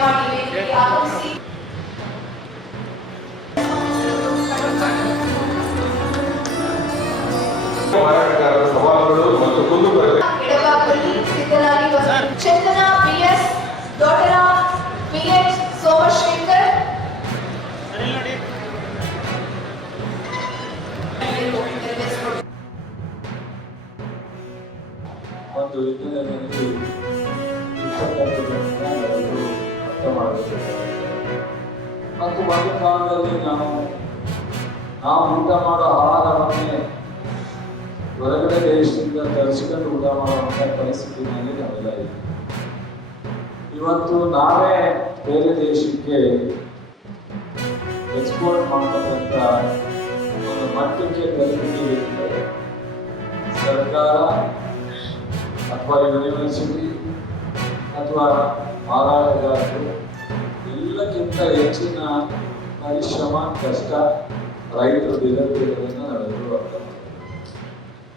ದಯಮಾಡಿ ವೇದಿಕೆಗೆ ಆಗಮಿಸಿ. ಮಾರಾಟಗಾರರ ಸವಾಲುಗಳು ಮತ್ತು ಕುಂದುಕೊರತೆ. ಎಡಭಾಗದಲ್ಲಿ ಸಿದ್ಧರಾಗಿ ಚಂದನ ಬಿಎಸ್, ಡಾಟರ ವಿಎಚ್ ಸೋಮಶೇಖರ್. ಒಂದು ವಿಜ್ಞಾನದಲ್ಲಿ 28 ಜನ ಅರ್ಥ ಮಾಡಬೇಕು. ಮತ್ತು ಒಂದು ಕಾಲದಲ್ಲಿ ನಾವು ಊಟ ಮಾಡೋ ಆಹಾರವನ್ನೇ ಹೊರಗಡೆ ದೇಶದಿಂದ ತರಿಸಿಕೊಂಡು ಊಟ ಮಾಡುವಂಥ ಪರಿಸ್ಥಿತಿನಲ್ಲಿ ನಾವೆಲ್ಲ ಇದ್ದೀವಿ. ಇವತ್ತು ನಾವೇ ಬೇರೆ ದೇಶಕ್ಕೆ ಎಕ್ಸ್ಪೋರ್ಟ್ ಮಾಡತಕ್ಕಂಥ ಒಂದು ಮಟ್ಟಕ್ಕೆ ತಲುಪಿದ್ದೀವಿ ಅಂದರೆ ಸರ್ಕಾರ ಅಥವಾ ಯೂನಿವರ್ಸಿಟಿ ಅಥವಾ ಮಾರಾಟಗಾರರು ಎಲ್ಲಕ್ಕಿಂತ ಹೆಚ್ಚಿನ ಪರಿಶ್ರಮ, ಕಷ್ಟ ರೈತರು ದಿನಗಳನ್ನು ನಾವೆಲ್ಲರೂ